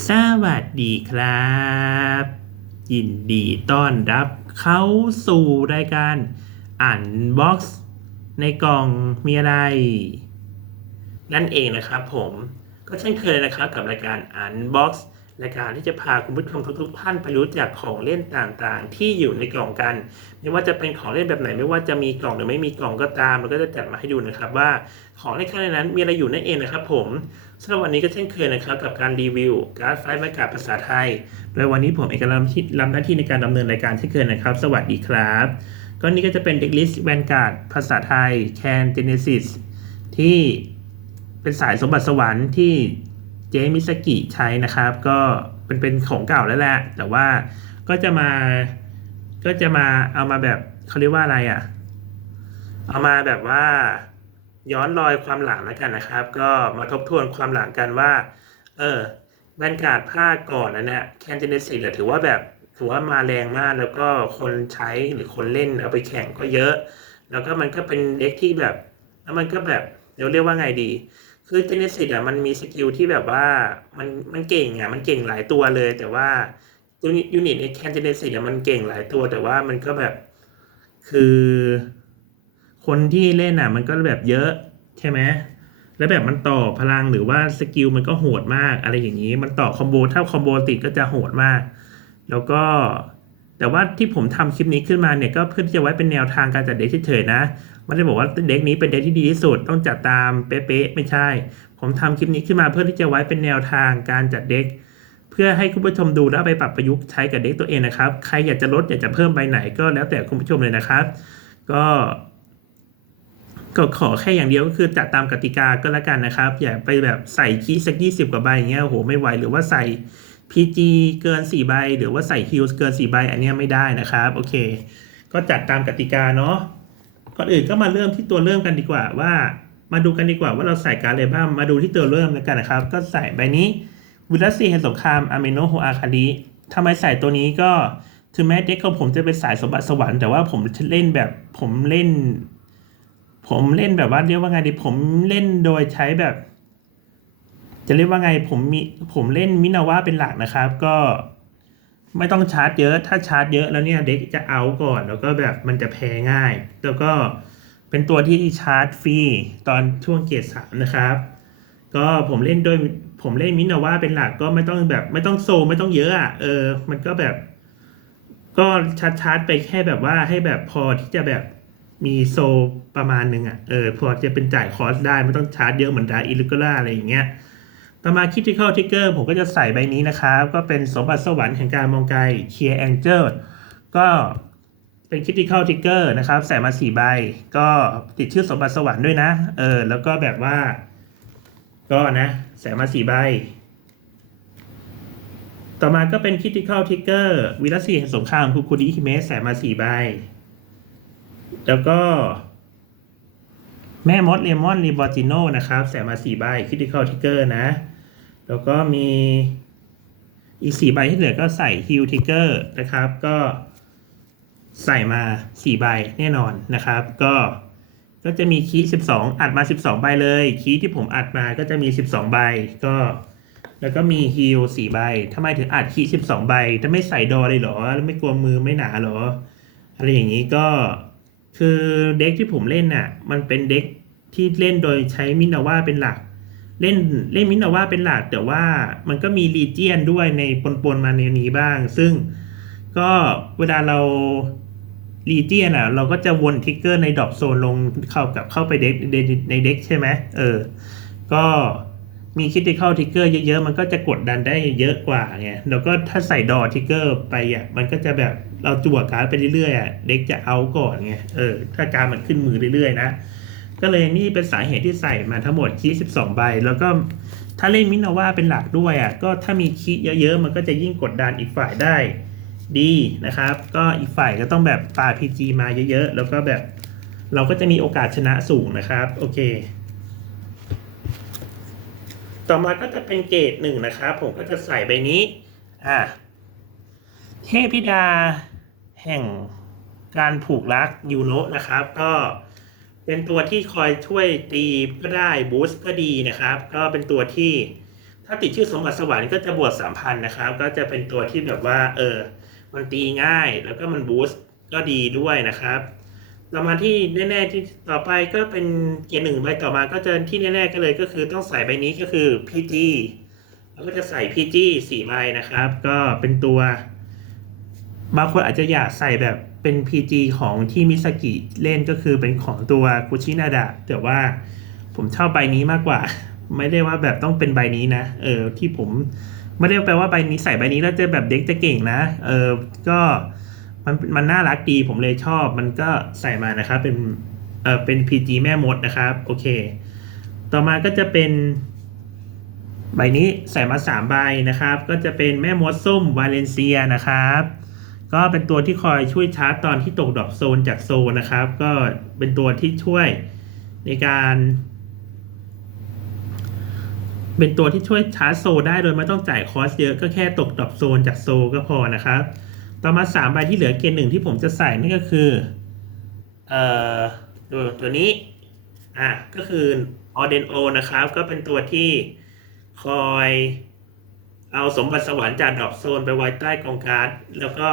สวัสดีครับ ยินดีต้อนรับเข้าสู่รายการอันบ็อกซ์ในกล่องมีอะไร นั่นเองนะครับผมก็เช่นเคยนะครับกับรายการอันบ็อกซ์ รายการที่จะพาคุณผู้ชมทุกๆท่านไปรู้จักของเล่นต่างๆ ที่อยู่ในกล่องกัน ไม่ว่าจะเป็นของเล่นแบบไหน ไม่ว่าจะมีกล่องหรือไม่มีกล่องก็ตามเราก็จะจัดมาให้ดูนะครับ ว่าของในข้างในนั้นมีอะไรอยู่นั่นเองนะครับผมสำหรับวันนี้ก็เช่นเคยนะครับกับการรีวิวการ์ดไฟล์บรรยากาศภาษาไทย โดยวันนี้ผมเอกรับที่รับหน้าที่ในการดำเนินรายการเช่นเคยนะครับ สวัสดีครับก็นี่ก็จะเป็นเด็กลิสต์แวนการ์ดภาษาไทยแคนเจเนซิสที่เป็นสายสมบัติสวรรค์ที่ เจมิสกิใช้นะครับ ก็เป็นเป็นของเก่าแล้วแหละ แต่ว่าก็จะมาก็จะมาเอามาแบบเขาเรียกว่าอะไรอะ เอามาแบบว่าย้อนรอยความหลังแล้วกันนะครับ ก็มาทบทวนความหลังกันว่า เออแวนการ์ดภาก่อนนะเนี่ยแคนเจเนซิถือว่าแบบถือว่ามาแรงมากแล้วก็คนใช้หรือคนเล่นเอาไปแข่งก็เยอะ แล้วก็มันก็เป็นเด็กที่แบบ แล้วมันก็แบบเดี๋ยวเรียกว่าไงดี คือเจเนซิสอะมันมีสกิลที่แบบว่ามันมันเก่งอะมันเก่งหลายตัวเลย แต่ว่ายูนิตในแคนเจเนซิสอะมันเก่งหลายตัว แต่ว่ามันก็แบบคือ คนที่เล่นอะ มันก็แบบเยอะใช่ไหมแล้วแบบมันต่อพลังหรือว่าสกิลมันก็โหดมากอะไรอย่างนี้ มันต่อคอมโบถ้าคอมโบติดก็จะโหดมาก แล้วก็แต่ว่าที่ผมทำคลิปนี้ขึ้นมาเนี่ยก็เพื่อที่จะไว้เป็นแนวทางการจัดเด็กเฉยๆนะ ไม่ได้บอกว่าเด็กนี้เป็นเด็กที่ดีที่สุด ต้องจัดตามเป๊ะๆไม่ใช่ ผมทำคลิปนี้ขึ้นมาเพื่อที่จะไว้เป็นแนวทางการจัดเด็ก เพื่อให้คุณผู้ชมดูแล้วไปปรับประยุกต์ใช้กับเด็กตัวเองนะครับ ใครอยากจะลดอยากจะเพิ่มไปไหนก็แล้วแต่คุณผู้ชมเลยนะครับ ก็ก็ขอแค่อย่างเดียวก็คือจัดตามกติกาก็แล้วกันนะครับ อย่าไปแบบใส่คีสักยี่สิบกว่าใบอย่างเงี้ยโอ้โหไม่ไหวหรือว่าใส่ PG เกิน 4 ใบ หรือว่าใส่ h ิ l เกิน 4 ใบ อันเนี้ยไม่ได้นะครับ โอเค ก็จัดตามกติกาเนาะ ก่อนอื่นก็มาเริ่มที่ตัวเริ่มกันดีกว่าว่า มาดูกันดีกว่าว่าเราใส่การอะไรบ้างมาดูที่ตัวเริ่มแล้วกันนะครับ ก็ใส่ใบนี้วิลซีแห่งสงครามอาเมโนโฮอาคาริทำไมใส่ตัวนี้ก็ถึงแม้เด็กของผมจะเป็นสายสมบัติสวรรค์แต่ว่าผมเล่นแบบผมเล่น ผมเล่นแบบว่าเรียกว่าไงดีผมเล่นโดยใช้แบบ จะเรียกว่าไงผมมีผมเล่นมินาว่าเป็นหลักนะครับ ก็ ไม่ต้องชาร์จเยอะถ้าชาร์จเยอะแล้วเนี่ยเด็กจะเอาก่อน แล้วก็แบบมันจะแพ้ง่าย แล้วก็เป็นตัวที่ชาร์จฟรีตอนช่วงเกรดสามนะครับ ก็ผมเล่นโดยผมเล่นมินาว่าเป็นหลักก็ไม่ต้องแบบไม่ต้องโซไม่ต้องเยอะอะเออ มันก็แบบ ก็ชาร์จชาร์จไปแค่แบบว่าให้แบบพอที่จะแบบมีโซประมาณหนึ่งอะเออพอจะเป็นจ่ายคอสได้ไม่ต้องชาร์จเยอะเหมือนดาอิลิกล่าอะไรอย่างเงี้ย ต่อมา Critical Trigger ผมก็จะใส่ใบนี้นะครับ ก็เป็นสมบัติสวรรค์แห่งการมองไกล Clear Angel ก็เป็น Critical Trigger นะครับ ใส่มา4ใบ ก็ติดชื่อสมบัติสวรรค์ด้วยนะ เออ แล้วก็แบบว่า ก็นะ ใส่มา4ใบ ต่อมาก็เป็น Critical Trigger วิลสีแห่งสงครามคุคุริฮิเมะใส่มา4ใบ แล้วก็แม่มดเลมอนรีบอจิโนนะครับใส่มาสี่ใบคริติคอลทิกเกอร์นะ แล้วก็มีอีกสี่ใบที่เหลือก็ใส่ฮิลทิกเกอร์นะครับ ก็ใส่มาสี่ใบแน่นอนนะครับ ก็ก็จะมีคีสิบสองอัดมาสิบสองใบเลย คีที่ผมอัดมาก็จะมีสิบสองใบก็ แล้วก็มีฮิลสี่ใบทำไมถึงอัดคีสิบสองใบถ้าไม่ใส่ดอเลยเหรอแล้วไม่กลัวมือไม่หนาเหรออะไรอย่างนี้ก็คือเด็กที่ผมเล่นน่ะ มันเป็นเด็กที่เล่นโดยใช้มินาว่าเป็นหลัก เล่นเล่นมินาว่าเป็นหลักแต่ว่ามันก็มีรีเจียนด้วยในปนปนมาในนี้บ้าง ซึ่งก็เวลาเรารีเจียนอะ เราก็จะวนทิกเกอร์ในดรอปโซนลงเข้ากับเข้าไปเด็กในเด็กใช่ไหมเออ ก็มีคิดที่เข้าทิกเกอร์เยอะๆ มันก็จะกดดันได้เยอะกว่าไงแล้วก็ถ้าใส่ดอทิกเกอร์ไปอะมันก็จะแบบเราจั่วการ์ดไปเรื่อยๆอะเด็กจะเอาก่อนไงเออถ้าการดมันขึ้นมือเรื่อยๆนะ ก็เลยนี่เป็นสาเหตุที่ใส่มาทั้งหมดคีย์12 ใบ แล้วก็ถ้าเล่นมินาว่าเป็นหลักด้วยอะก็ถ้ามีคีย์เยอะๆ มันก็จะยิ่งกดดันอีกฝ่ายได้ดีนะครับ ก็อีกฝ่ายก็ต้องแบบปาพีจีมาเยอะๆ แล้วก็แบบเราก็จะมีโอกาสชนะสูงนะครับ โอเค ต่อมาก็จะเป็นเกรดหนึ่งนะครับ ผมก็จะใส่ใบนี้ อ่าเทพธิดาแห่งการผูกรักยูโนะนะครับ ก็ เป็นตัวที่คอยช่วยตีก็ได้บูสต์ก็ดีนะครับ ก็เป็นตัวที่ถ้าติดชื่อสมบัติสวรรค์ก็จะบวกสามพันนะครับ ก็จะเป็นตัวที่แบบว่า เออ มันตีง่ายแล้วก็มันบูสต์ก็ดีด้วยนะครับต่อมาที่แน่ๆที่ต่อไปก็เป็นเกียร์หนึ่งใบต่อมาก็จะที่แน่ๆก็เลยก็คือต้องใส่ใบนี้ก็คือ PG แล้วก็จะใส่ PG สี่ใบนะครับ ก็เป็นตัว บางคนอาจจะอยากใส่แบบเป็น PG ของที่มิสกิเล่นก็คือเป็นของตัวกุชินาดะแต่ว่าผมชอบใบนี้มากกว่า ไม่ได้ว่าแบบต้องเป็นใบนี้นะ เออที่ผมไม่ได้แปลว่าใบนี้ใส่ใบนี้แล้วจะแบบเด็กจะเก่งนะ เออก็มันมันน่ารักดีผมเลยชอบ มันก็ใส่มานะครับ เป็นเออเป็น PG แม่มดนะครับ โอเค ต่อมาก็จะเป็นใบนี้ใส่มาสามใบนะครับ ก็จะเป็นแม่มดส้มวาเลนเซียนะครับ ก็เป็นตัวที่คอยช่วยชาร์จตอนที่ตกดรอปโซนจากโซนนะครับ ก็เป็นตัวที่ช่วยในการ เป็นตัวที่ช่วยชาร์จโซได้โดยไม่ต้องจ่ายคอสเยอะก็แค่ตกดรอปโซนจากโซก็พอนะครับ ต่อมาสามใบที่เหลือเกณฑ์หนึ่งที่ผมจะใส่นั่นก็คือเอ่อตัวตัวนี้อะก็คือออเดนโอนะครับ ก็เป็นตัวที่คอย เอาสมบัติสวรรค์จากดอปโซนไปไว้ใต้กองการ์ดแล้วก็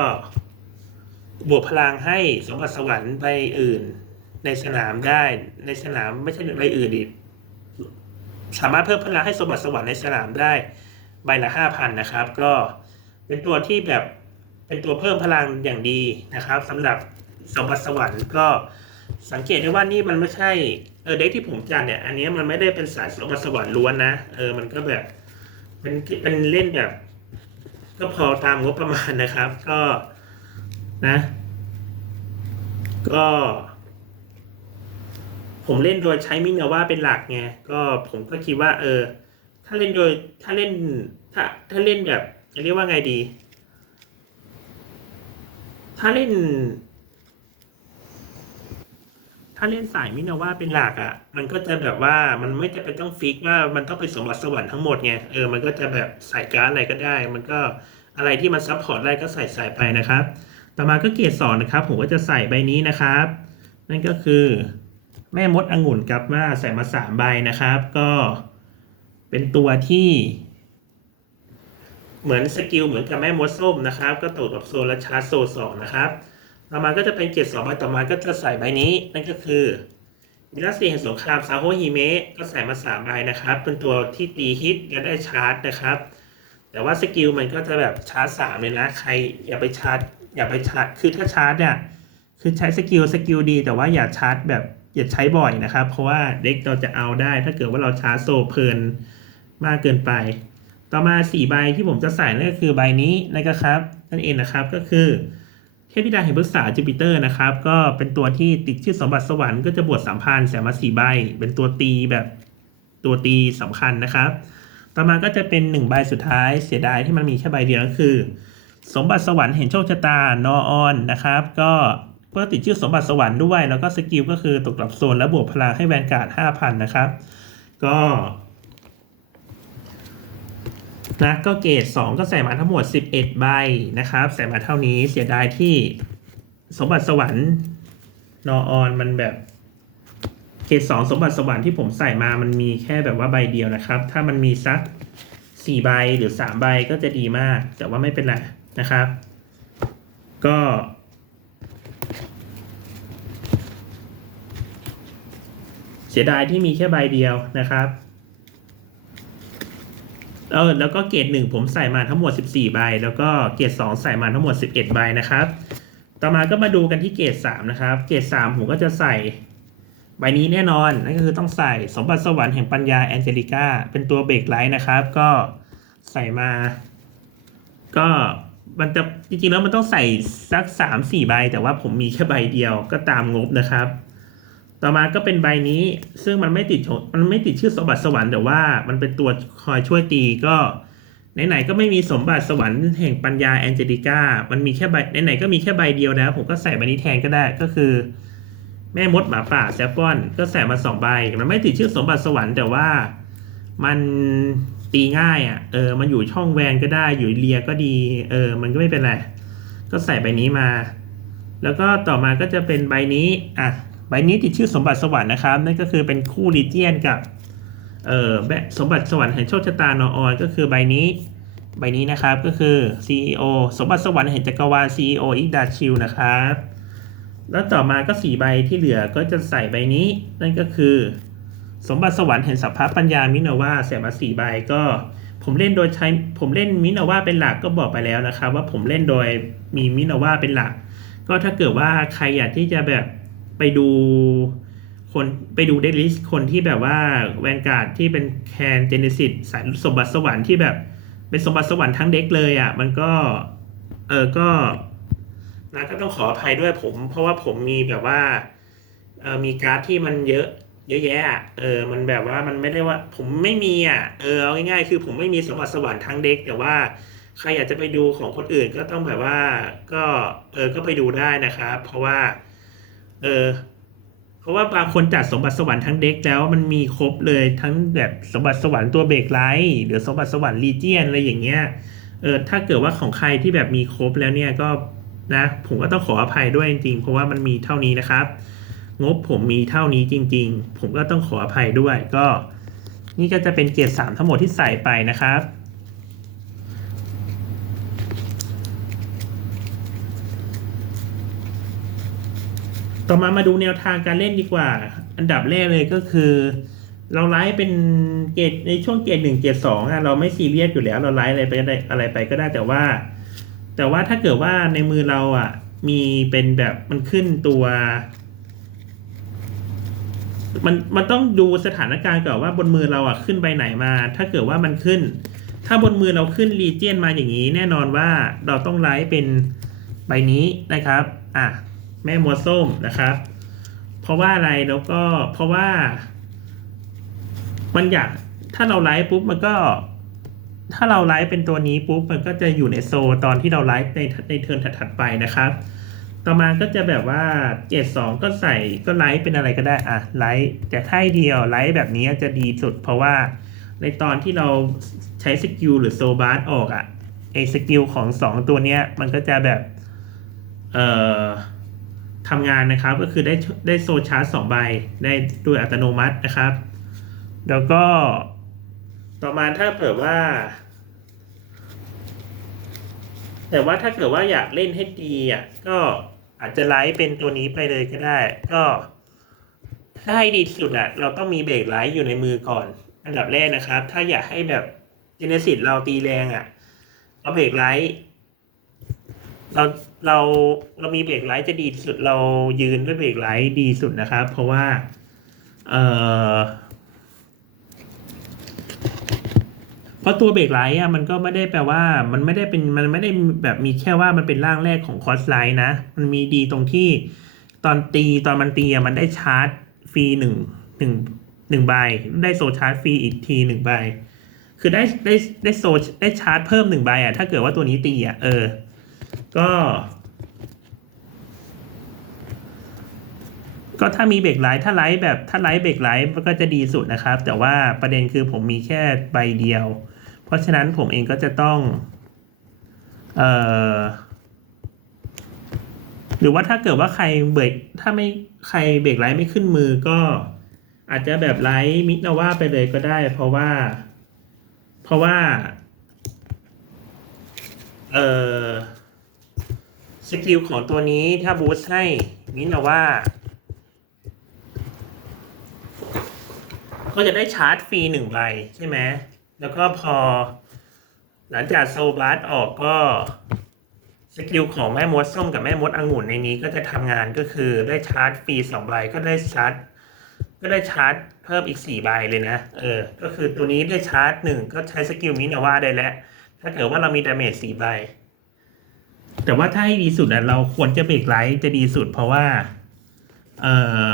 บวกพลังให้สมบัติสวรรค์ใบอื่น ในสนามได้ในสนามไม่ใช่ใบอื่นอีกสามารถเพิ่มพลังให้สมบัติสวรรค์ในสนามได้ใบละห้าพันนะครับ ก็เป็นตัวที่แบบเป็นตัวเพิ่มพลังอย่างดีนะครับสำหรับสมบัติสวรรค์ก็สังเกตได้ว่านี่มันไม่ใช่เออเด็กที่ผมจัดเนี่ย อันนี้มันไม่ได้เป็นสายสมบัติสวรรค์ล้วนนะเออมันก็แบบ เป็นเป็นเล่นแบบ ก็พอตามงบประมาณนะครับ ก็นะ ก็ ผมเล่นโดยใช้มินาว่าเป็นหลักไงก็ผมก็คิดว่า เออ ถ้าเล่นโดยถ้าเล่น ถ้า ถ้าเล่นแบบเรียกว่าไงดี ถ้าเล่น ถ้าเล่นสายมินาว่าเป็นหลักอะ่ะ มันก็จะแบบว่ามันไม่จะเป็นต้องฟิกว่ามันต้องเป็นสมบัติสวรรค์ทั้งหมดไงเออมันก็จะแบบใส่การ์ดอะไรก็ได้ มันก็อะไรที่มันซัพพอร์ตได้ก็ใส่ใส่ไปนะครับ ต่อมาก็เกียร์สองนะครับ ผมก็จะใส่ใบนี้นะครับ นั่นก็คือแม่มดองุ่นกับว่าใส่มาสามใบนะครับ ก็เป็นตัวที่ เหมือนสกิลเหมือนกับแม่มดส้มนะครับ ก็ตกกับโซลและชาร์จโซสองนะครับ ต่อมาก็จะเป็นเกร์สองใบต่อมาก็จะใส่ใบนี้ นั่นก็คือมิราเซียแห่งสงครามซาโฮฮิเมะก็ใส่มาสามใบนะครับ เป็นตัวที่ตีฮิตและได้ชาร์จนะครับ แต่ว่าสกิลมันก็จะแบบชาร์จสามเลยนะ ใครอย่าไปชาร์จ อย่าไปชาร์จ คือถ้าชาร์จเนี่ย คือใช้สกิลสกิลดี แต่ว่าอย่าชาร์จแบบอย่าใช้บ่อยนะครับ เพราะว่าเด็กเราจะเอาได้ ถ้าเกิดว่าเราชาร์จโซเพลินมากเกินไป ต่อมาสี่ใบที่ผมจะใส่นั่นก็คือใบนี้นะครับนั่นเองนะครับก็คือ เทพธิดาแห่งพฤกษาจูปิเตอร์นะครับ ก็เป็นตัวที่ติดชื่อสมบัติสวรรค์ก็จะบวกสามพันแสมาสี่ใบ เป็นตัวตีแบบตัวตีสำคัญนะครับ ต่อมาก็จะเป็นหนึ่งใบสุดท้ายเสียดายที่มันมีแค่ใบเดียวก็คือ สมบัติสวรรค์เห็นโชคชะตานอออนนะครับ ก็เพื่อติดชื่อสมบัติสวรรค์ด้วย แล้วก็สกิลก็คือตกกลับโซนและบวกพลังให้แวนการ์ดห้าพันนะครับ ก็ นะก็เกรด2ก็ใส่มาทั้งหมด 11 ใบนะครับ ใส่มาเท่านี้เสียดายที่สมบัติสวรรค์นอออนมันแบบเกรด2สมบัติสวรรค์ที่ผมใส่มามันมีแค่แบบว่าใบเดียวนะครับ ถ้ามันมีสัก4ใบหรือ3ใบก็จะดีมาก แต่ว่าไม่เป็นไรนะครับ ก็ เสียดายที่มีแค่ใบเดียวนะครับ เออแล้วก็เกรดหนึ่งผมใส่มาทั้งหมด 14 ใบ แล้วก็เกรด2ใส่มาทั้งหมด 11 ใบนะครับ ต่อมาก็มาดูกันที่เกรด3นะครับ เกรด3ผมก็จะใส่ใบนี้แน่นอนนั่นก็คือต้องใส่สมบัติสวรรค์แห่งปัญญาแองเจลิก้าเป็นตัวเบรกไลท์นะครับ ก็ใส่มา ก็มันจะจริงๆแล้วมันต้องใส่สัก3-4ใบ แต่ว่าผมมีแค่ใบเดียวก็ตามงบนะครับ ต่อมาก็เป็นใบนี้ซึ่งมันไม่ติดมันไม่ติดชื่อสมบัติสวรรค์แต่ว่ามันเป็นตัวคอยช่วยตีก็ไหนๆก็ไม่มีสมบัติสวรรค์แห่งปัญญาแองเจลิก้ามันมีแค่ใบไหนๆก็มีแค่ใบเดียวนะผมก็ใส่ใบนี้แทนก็ได้ก็คือ แม่มดหมาป่าแซฟฟอน ก็ใส่มาสองใบ มันไม่ติดชื่อสมบัติสวรรค์แต่ว่ามันตีง่ายอะเออมันอยู่ช่องแวนก็ได้อยู่เรียก็ดีเออมันก็ไม่เป็นไรก็ใส่ใบนี้มา แล้วก็ต่อมาก็จะเป็นใบนี้อะ ใบนี้ติดชื่อสมบัติสวรรค์นะครับ นั่นก็คือเป็นคู่ลีเจียนกับเอ่อแบสมบัติสวรรค์แห่งโชคชะตานออนก็คือใบนี้ใบนี้นะครับก็คือ CEO สมบัติสวรรค์แห่งจักรวาล CEO อีกดาชิลนะครับ แล้วต่อมาก็สี่ใบที่เหลือก็จะใส่ใบนี้ นั่นก็คือ สมบัติสวรรค์แห่งสัพพะปัญญามินาวาใส่มาสี่ใบก็ผมเล่นโดยใช้ผมเล่นมินาวาเป็นหลักก็บอกไปแล้วนะครับ ว่าผมเล่นโดยมีมินาวาเป็นหลัก ก็ถ้าเกิดว่าใครอยากที่จะแบบ ไปดูคนไปดูเดลิสคนที่แบบว่าแวนการ์ดที่เป็นแคนเจเนซิสสายสมบัติสวรรค์ที่แบบเป็นสมบัติสวรรค์ทั้งเด็กเลยอะ มันก็ เออก็นะก็ต้องขออภัยด้วยผม เพราะว่าผมมีแบบว่าเออมีการ์ดที่มันเยอะ เยอะแยะเออมันแบบว่ามันไม่ได้ว่า ผมไม่มีอะเออเอาง่ายๆคือผมไม่มีสมบัติสวรรค์ทั้งเด็กแต่ว่าใครอยากจะไปดูของคนอื่นก็ต้องแบบว่า ก็เออก็ไปดูได้นะครับเพราะว่า เออ เพราะว่าบางคนจัดสมบัติสวรรค์ทั้งเด็กแล้วมันมีครบเลยทั้งแบบสมบัติสวรรค์ตัวเบรกไลท์หรือสมบัติสวรรค์ลีเจียนอะไรอย่างเงี้ยเออถ้าเกิดว่าของใครที่แบบมีครบแล้วเนี่ยก็นะผมก็ต้องขออภัยด้วยจริงๆ เพราะว่ามันมีเท่านี้นะครับ งบผมมีเท่านี้จริง ๆ ผมก็ต้องขออภัยด้วยก็ นี่ก็จะเป็นเกียรติสามทั้งหมดที่ใส่ไปนะครับ ต่อมามาดูแนวทางการเล่นดีกว่า อันดับแรกเลยก็คือ เราไลฟ์เป็นเกรดในช่วงเกรดหนึ่งเกรดสองอะเราไม่ซีเรียสอยู่แล้ว เราไลฟ์อะไรไปได้อะไรไปก็ได้แต่ว่า แต่ว่าถ้าเกิดว่าในมือเราอะ มีเป็นแบบมันขึ้นตัว มันมันต้องดูสถานการณ์ก่อนว่าบนมือเราอะขึ้นใบไหนมา ถ้าเกิดว่ามันขึ้น ถ้าบนมือเราขึ้นรีเจียนมาอย่างนี้ แน่นอนว่าเราต้องไลฟ์เป็นใบนี้นะครับ อะ แม่มัวส้มนะครับ เพราะว่าอะไรแล้วก็เพราะว่า มันอยากถ้าเราไลฟ์ปุ๊บมันก็ ถ้าเราไลฟ์เป็นตัวนี้ปุ๊บมันก็จะอยู่ในโซตอนที่เราไลฟ์ในในเทิร์นถัดๆไปนะครับ ต่อมาก็จะแบบว่าเจ็ดสองก็ใส่ก็ไลฟ์เป็นอะไรก็ได้อะไลฟ์แต่ถ้าเดียวไลฟ์แบบนี้จะดีสุด เพราะว่าในตอนที่เราใช้สกิลหรือโซบาร์ออกอะไอสกิลของสองตัวเนี้ยมันก็จะแบบ เอ่อ ทำงานนะครับ ก็คือได้ได้โซชาร์จสองใบได้โดยอัตโนมัตินะครับ แล้วก็ต่อมาถ้าเผื่อว่า แต่ว่าถ้าเกิดว่าอยากเล่นให้ดีอะก็อาจจะไลฟ์เป็นตัวนี้ไปเลยก็ได้ ก็ถ้าให้ดีสุดอะเราต้องมีเบรกไลฟ์อยู่ในมือก่อน อันดับแรกนะครับ ถ้าอยากให้แบบเจเนซิสเราตีแรงอะเอาเบรกไลฟ์เรา เราเรามีเบรกไลท์จะดีที่สุดเรายืนด้วยเบรกไลท์ดีสุดนะครับ เพราะว่าเอ่อเพราะตัวเบรกไลท์อะมันก็ไม่ได้แปลว่า มันไม่ได้เป็นมันไม่ได้แบบมีแค่ว่ามันเป็นร่างแรกของคอสไลท์นะ มันมีดีตรงที่ตอนตีตอนมันตีอะมันได้ชาร์จฟรีหนึ่งหนึ่งหนึ่งใบได้โซชาร์จฟรีอีกทีหนึ่งใบคือได้ได้ได้โซได้ชาร์จเพิ่มหนึ่งใบอะถ้าเกิดว่าตัวนี้ตีอะเออ ก็ ก็ถ้ามีเบรกไลท์ถ้าไลท์แบบถ้าไลท์เบรกไลท์ก็จะดีสุดนะครับ แต่ว่าประเด็นคือผมมีแค่ใบเดียว เพราะฉะนั้นผมเองก็จะต้อง เอ่อหรือว่าถ้าเกิดว่าใครเบรกถ้าไม่ใครเบรกไลท์ไม่ขึ้นมือก็ อาจจะแบบไลท์มิดนาว่าไปเลยก็ได้ เพราะว่า เพราะว่า เออ สกิลของตัวนี้ถ้าบูสให้มินาว่า ก็จะได้ชาร์จฟรีหนึ่งใบใช่ไหม แล้วก็พอ หลังจากโซบาร์ออกก็สกิลของแม่มดส้มกับแม่มดองุ่นในนี้ก็จะทำงานก็คือได้ชาร์จฟรีสองใบก็ได้ชาร์จ ก็ได้ชาร์จเพิ่มอีกสี่ใบเลยนะ เออ ก็คือตัวนี้ได้ชาร์จหนึ่งก็ใช้สกิลมินาว่าได้แล้ว ถ้าเกิดว่าเรามีดาเมจสี่ใบ แต่ว่าถ้าให้ดีสุดอะเราควรจะเบรกไลท์จะดีสุด เพราะว่า เออ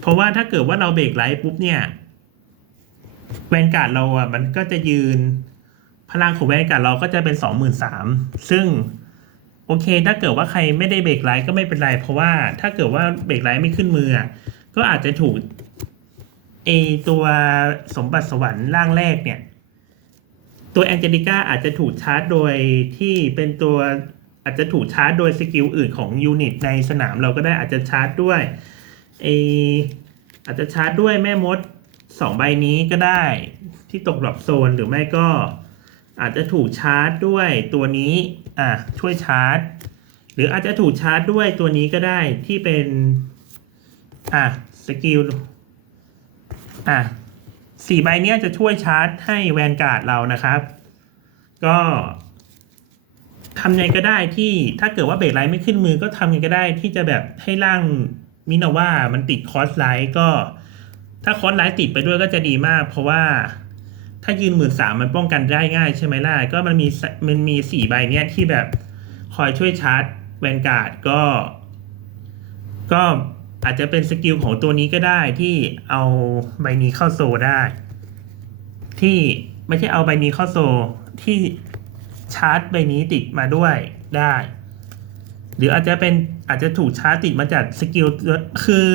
เพราะว่าถ้าเกิดว่าเราเบรกไลท์ปุ๊บเนี่ยแวนการ์ดเราอะมันก็จะยืน พลังของแวนการ์ดเราก็จะเป็นสองหมื่นสามซึ่งโอเค ถ้าเกิดว่าใครไม่ได้เบรกไลท์ก็ไม่เป็นไร เพราะว่าถ้าเกิดว่าเบรกไลท์ไม่ขึ้นมืออะก็อาจจะถูกเอตัวสมบัติสวรรค์ร่างแรกเนี่ย ตัวแองเจลิก้าอาจจะถูกชาร์จโดยที่เป็นตัวอาจจะถูกชาร์จโดยสกิลอื่นของยูนิตในสนามเราก็ได้อาจจะชาร์จด้วยเออาจจะชาร์จด้วยแม่มดสองใบนี้ก็ได้ที่ตกดรอปโซนหรือไม่ก็อาจจะถูกชาร์จด้วยตัวนี้อะช่วยชาร์จ หรืออาจจะถูกชาร์จด้วยตัวนี้ก็ได้ที่เป็นอะสกิลอะ สี่ใบเนี้ยจะช่วยชาร์จให้แวนการ์ดเรานะครับ ก็ทำยังไงก็ได้ที่ถ้าเกิดว่าเบรกไลท์ไม่ขึ้นมือก็ทำยังไงก็ได้ที่จะแบบให้ร่างมินาว่ามันติดคอสไลท์ก็ ถ้าคอสไลท์ติดไปด้วยก็จะดีมาก เพราะว่าถ้ายืนหมื่นสามมันป้องกันได้ง่ายใช่ไหมล่ะก็มันมีมันมีสี่ใบเนี้ยที่แบบคอยช่วยชาร์จแวนการ์ดก็ ก็ อาจจะเป็นสกิลของตัวนี้ก็ได้ที่เอาใบนี้เข้าโซได้ ที่ไม่ใช่เอาใบนี้เข้าโซที่ชาร์จใบนี้ติดมาด้วยได้ หรืออาจจะเป็นอาจจะถูกชาร์จติดมาจากสกิลคือ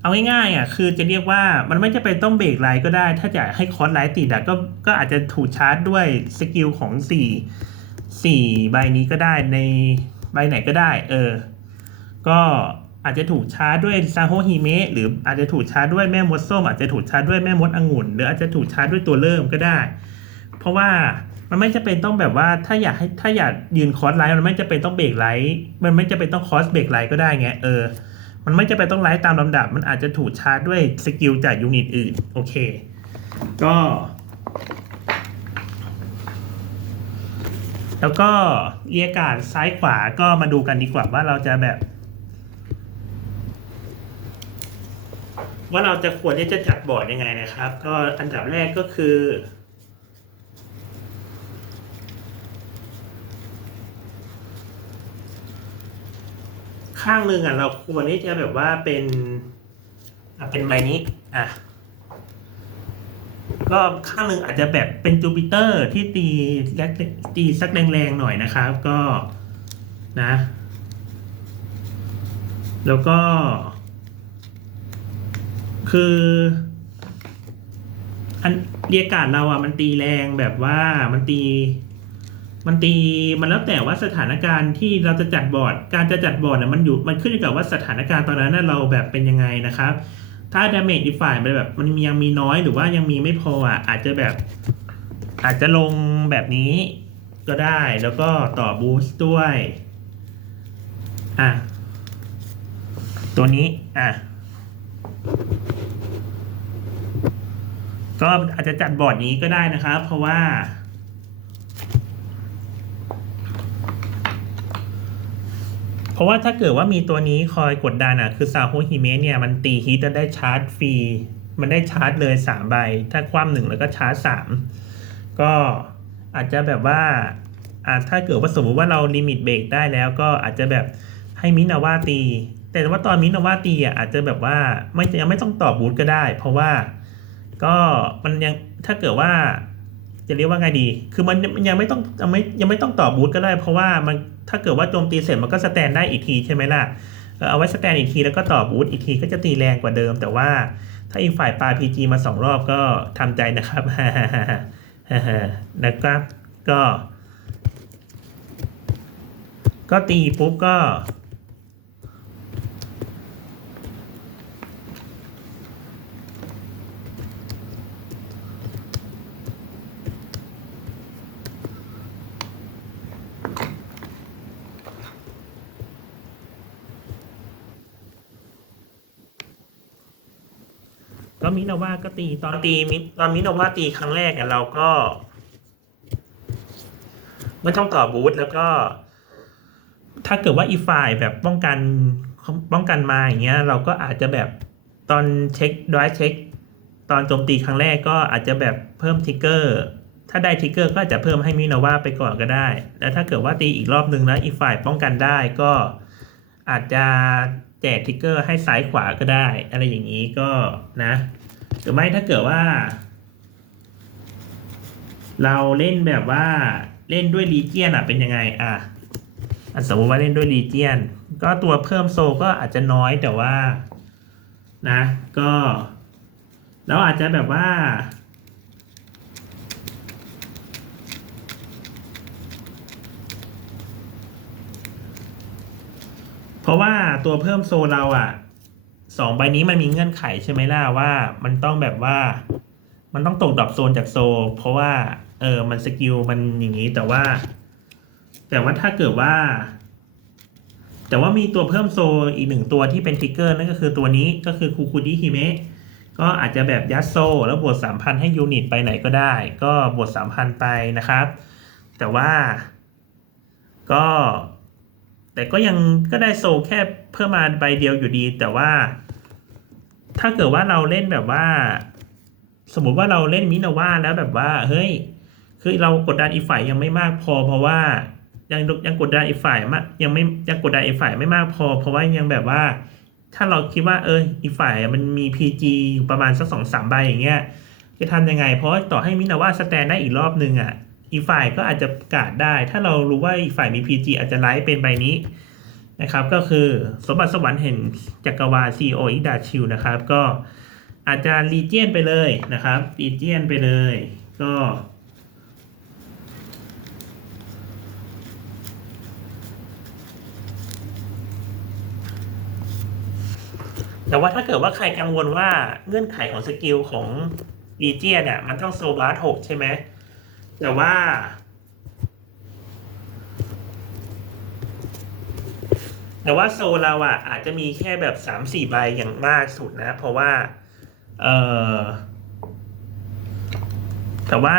เอาง่ายๆอะคือจะเรียกว่ามันไม่จะเป็นต้องเบรกไลท์ก็ได้ ถ้าจะให้คอร์สไลท์ติดอะก็ก็อาจจะถูกชาร์จด้วยสกิลของสี่สี่ใบนี้ก็ได้ในใบไหนก็ได้ เออ ก็ อาจจะถูกชาร์จด้วยซาโฮฮิเมะหรืออาจจะถูกชาร์จด้วยแม่มดส้ม อาจจะถูกชาร์จด้วยแม่มดองุ่น หรืออาจจะถูกชาร์จด้วยตัวเริ่มก็ได้ เพราะว่ามันไม่จะเป็นต้องแบบว่าถ้าอยากให้ถ้าอยากยืนคอร์สไลท์มันไม่จะเป็นต้องเบรกไลท์มันไม่จะเป็นต้องคอร์สเบรกไลท์ก็ได้ไงเออ มันไม่จะเป็นต้องไลท์ตามลำดับ มันอาจจะถูกชาร์จด้วยสกิลจากยูนิตอื่นโอเค ก็ แล้วก็เรียกการดซ้ายขวาก็มาดูกันดีกว่าว่าเราจะแบบ ว่าเราจะควรที่จะจัดบอร์ดยังไงนะครับ ก็อันดับแรกก็คือ ข้างหนึ่งอะเราควรที่จะแบบว่าเป็นเป็นใบนี้อะก็ข้างหนึ่งอาจจะแบบเป็นจูปิเตอร์ที่ตีแรงตีสักแรงๆหน่อยนะครับ ก็นะ แล้วก็ คืออันเรียกการเราอะมันตีแรงแบบว่ามันตี มันตีมันแล้วแต่ว่าสถานการณ์ที่เราจะจัดบอร์ด การจะจัดบอร์ดเนี่ยมันอยู่มันขึ้นอยู่กับว่าสถานการณ์ตอนนั้นนะเราแบบเป็นยังไงนะครับ ถ้าดาเมจอีกฝ่ายมันแบบมันยังมีน้อยหรือว่ายังมีไม่พออะอาจจะแบบ อาจจะลงแบบนี้ก็ได้แล้วก็ต่อบูสต์ด้วย อะ ตัวนี้ อะ ก็อาจจะจัดบอร์ดนี้ก็ได้นะครับ เพราะว่า เพราะว่าถ้าเกิดว่ามีตัวนี้คอยกดดันอะ คือซาโฮฮิเมะเนี่ย มันตีฮิตแล้วได้ชาร์จฟรี มันได้ชาร์จเลยสามใบ ถ้าคว่ำหนึ่งแล้วก็ชาร์จสามก็อาจจะแบบว่าอ่าถ้าเกิดว่าสมมติว่าเราลิมิตเบรกได้แล้วก็อาจจะแบบให้มินาว่าตี แต่ว่าตอนมินว่าตีอะอาจจะแบบว่าไม่ยังไม่ต้องตอบูทก็ได้ เพราะว่าก็มันยังถ้าเกิดว่า จะเรียกว่าไงดี คือมันยังไม่ต้องยังไม่ยังไม่ต้องตอบูทก็ได้ เพราะว่ามันถ้าเกิดว่าโจมตีเสร็จมันก็สแตนได้อีกทีใช่ไหมล่ะเอาไว้สแตนอีกทีแล้วก็ตอบูทอีกทีก็จะตีแรงกว่าเดิม แต่ว่าถ้าอีกฝ่ายปาพีจีมาสองรอบก็ทำใจนะครับนะครับก็ ก็ตีปุ๊บก็ ก็มินว่าก็ตีตอนตีมิตอนมินาว่าตีครั้งแรกเนี่ยเราก็ไม่ต้องต่อบูทแล้วก็ ถ้าเกิดว่าอีฝ่ายแบบป้องกันป้องกันมาอย่างเงี้ย เราก็อาจจะแบบตอนเช็คดอยเช็ค ตอนโจมตีครั้งแรกก็อาจจะแบบเพิ่มทิกเกอร์ถ้าได้ทิกเกอร์ก็อาจจะเพิ่มให้มินาว่าไปก่อนก็ได้ แล้วถ้าเกิดว่าตีอีกรอบนึงแล้วอีกฝ่ายป้องกันได้ก็อาจจะแจกทิกเกอร์ให้ซ้ายขวาก็ได้ อะไรอย่างนี้ก็นะ หรือไม่ถ้าเกิดว่า เราเล่นแบบว่าเล่นด้วยลีเจียนอะเป็นยังไงอะอะสมมติว่าเล่นด้วยลีเจียน ก็ตัวเพิ่มโซก็อาจจะน้อยแต่ว่า นะ ก็เราอาจจะแบบว่า เพราะว่าตัวเพิ่มโซเราอะ สองใบนี้มันมีเงื่อนไขใช่ไหมล่ะว่า มันต้องแบบว่า มันต้องตกดรอปโซนจากโซ เพราะว่า เออมันสกิลมันอย่างนี้แต่ว่า แต่ว่าถ้าเกิดว่า แต่ว่ามีตัวเพิ่มโซอีกหนึ่งตัวที่เป็นทิกเกอร์นั่นก็คือตัวนี้ก็คือคูคูดิฮิเมะก็อาจจะแบบยัดโซ แล้วบวกสามพันให้ยูนิตไปไหนก็ได้ ก็บวกสามพันไปนะครับ แต่ว่า ก็ แต่ก็ยังก็ได้โซแค่เพิ่มมาใบเดียวอยู่ดี แต่ว่า ถ้าเกิดว่าเราเล่นแบบว่า สมมติว่าเราเล่นมินาว่าแล้วแบบว่า เฮ้ย คือเรากดดันอีกฝ่ายยังไม่มากพอ เพราะว่ายังยังกดดันอีกฝ่ายมากยังไม่ยังกดดันอีกฝ่ายไม่มากพอ เพราะว่ายังแบบว่า ถ้าเราคิดว่า เอออีกฝ่ายมันมี PG อยู่ประมาณสักสองสามใบอย่างเงี้ยจะทำยังไง เพราะต่อให้มินาว่าสแตนได้อีกรอบนึงอะอีกฝ่ายก็อาจจะกาดได้ ถ้าเรารู้ว่าอีกฝ่ายมี PG อาจจะไลฟ์เป็นใบนี้ นะครับก็คือสมบัติสวรรค์เห็นจักรวาล CEO อิดาชิวนะครับ ก็อาจจะรีเจียนไปเลยนะครับรีเจียนไปเลย ก็แต่ว่าถ้าเกิดว่าใครกังวลว่าเงื่อนไขของสกิลของรีเจียเนี่ยมันต้องโซบาร์หกใช่ไหมแต่ว่า แต่ว่าโซเราอะอาจจะมีแค่แบบสามสี่ใบอย่างมากสุดนะ เพราะว่า เออแต่ว่า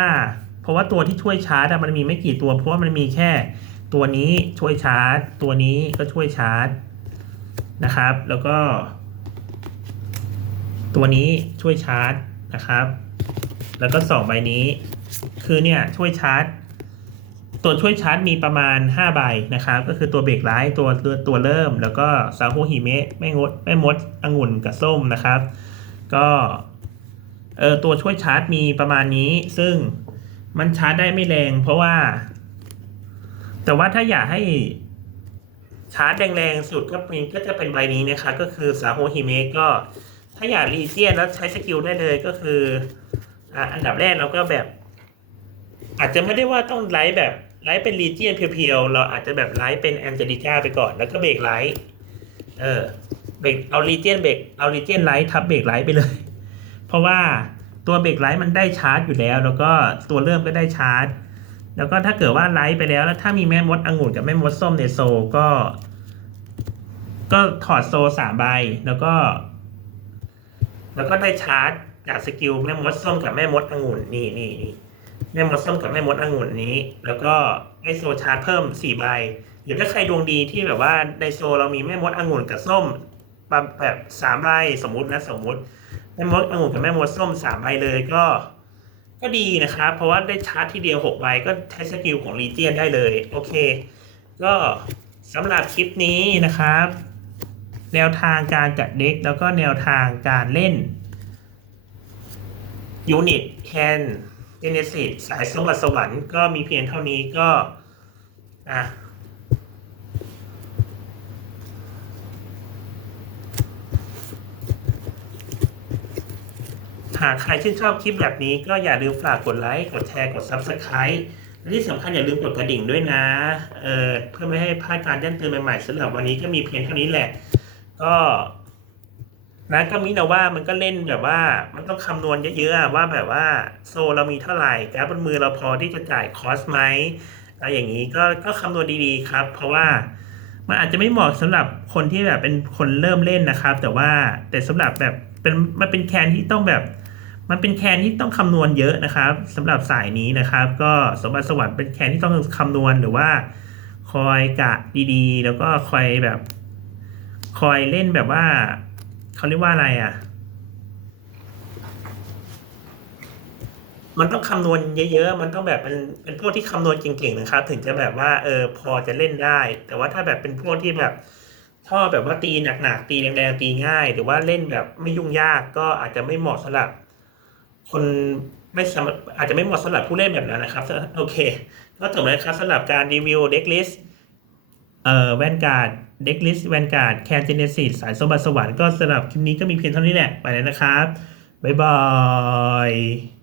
เพราะว่าตัวที่ช่วยชาร์จมันมีไม่กี่ตัว เพราะว่ามันมีแค่ตัวนี้ช่วยชาร์จ ตัวนี้ก็ช่วยชาร์จนะครับ แล้วก็ ตัวนี้ช่วยชาร์จนะครับ แล้วก็สองใบนี้ คือเนี่ยช่วยชาร์จ ตัวช่วยชาร์จมีประมาณ 5 ใบนะครับ ก็คือตัวเบรกไลท์ตัวตัวเริ่ม แล้วก็ซาโฮฮิเมะแม่งดแม่มดองุ่นกับส้มนะครับ ก็เออตัวช่วยชาร์จมีประมาณนี้ ซึ่งมันชาร์จได้ไม่แรง เพราะว่า แต่ว่าถ้าอยากให้ชาร์จแรงๆสุดก็เป็นก็จะเป็นใบนี้นะครับก็คือซาโฮฮิเมะก็ ถ้าอยากรีเจียนแล้วใช้สกิลได้เลยก็คืออันดับแรกเราก็แบบ อาจจะไม่ได้ว่าต้องไลฟ์แบบ ไลฟ์เป็นรีเจียนเพียวๆ เราอาจจะแบบไลฟ์เป็นแอนเจลิก้าไปก่อน แล้วก็เบรกไลฟ์เออเบรกเอารีเจียนเบรกเอารีเจียนไลฟ์ทับเบรกไลฟ์ไปเลย เพราะว่าตัวเบรกไลฟ์มันได้ชาร์จอยู่แล้ว แล้วก็ตัวเริ่มก็ได้ชาร์จ แล้วก็ถ้าเกิดว่าไลฟ์ไปแล้ว แล้วถ้ามีแม่มดองุ่นกับแม่มดส้มในโซก็ ก็ถอดโซสามใบ แล้วก็ แล้วก็ได้ชาร์จจากสกิลแม่มดส้มกับแม่มดองุ่นนี่นี่นี่ แม่มดส้มกับแม่มดองุ่นนี้ แล้วก็ได้โซชาร์จเพิ่มสี่ใบหรือถ้าใครดวงดีที่แบบว่าในโซเรามีแม่มดองุ่นกับส้มแบบแบบสามใบสมมตินะสมมติแม่มดองุ่นกับแม่มดส้มสามใบเลยก็ ก็ดีนะครับ เพราะว่าได้ชาร์จที่เดียวหกใบก็ใช้สกิลของรีเจียนได้เลย โอเค ก็สำหรับคลิปนี้นะครับ แนวทางการจัดเด็กแล้วก็แนวทางการเล่นยูนิตแคน เจเนซิสสายสมบัติสวรรค์ก็มีเพียงเท่านี้ก็อะหากใครชื่นชอบคลิปแบบนี้ก็อย่าลืมฝากกดไลค์ กดแชร์ กด Subscribe และที่สำคัญอย่าลืมกดกระดิ่งด้วยนะเเพื่อไม่ให้พลาดการแจ้งเตือนใหม่ๆสำหรับวันนี้ก็มีเพียงเท่านี้แหละ ก็ นะก็มินะว่ามันก็เล่นแบบว่า มันต้องคำนวณเยอะๆว่าแบบว่าโซเรามีเท่าไหร่กราฟบนมือเราพอที่จะจ่ายคอสไหมอะไรอย่างนี้ก็ก็คำนวณดีๆครับ เพราะว่ามันอาจจะไม่เหมาะสำหรับคนที่แบบเป็นคนเริ่มเล่นนะครับ แต่ว่าแต่สำหรับแบบเป็นมันเป็นแคนที่ต้องแบบ มันเป็นแคนที่ต้องคำนวณเยอะนะครับสำหรับสายนี้นะครับ ก็สมบัติสวรรค์เป็นแคนที่ต้องคำนวณหรือว่าคอยกะดีๆ แล้วก็คอยแบบ คอยเล่นแบบว่า เขาเรียกว่าอะไรอะ มันต้องคำนวณเยอะๆ มันต้องแบบเป็นเป็นพวกที่คำนวณเก่งๆนะครับ ถึงจะแบบว่าเออพอจะเล่นได้ แต่ว่าถ้าแบบเป็นพวกที่แบบชอบแบบว่าตีหนักๆตีแรงๆตีง่าย หรือว่าเล่นแบบไม่ยุ่งยากก็อาจจะไม่เหมาะสำหรับ คนไม่สำหรับอาจจะไม่เหมาะสำหรับผู้เล่นแบบนั้นนะครับ โอเค ก็จบแล้วครับสำหรับการรีวิวเด็กลิสเอ่อแวนการ์ด เด็กลิสแวนการ์ดแคนเจเนซิสสายสมบัติสวรรค์ก็สำหรับคลิปนี้ก็มีเพียงเท่านี้แหละ ไปแล้วนะครับ บ๊ายบาย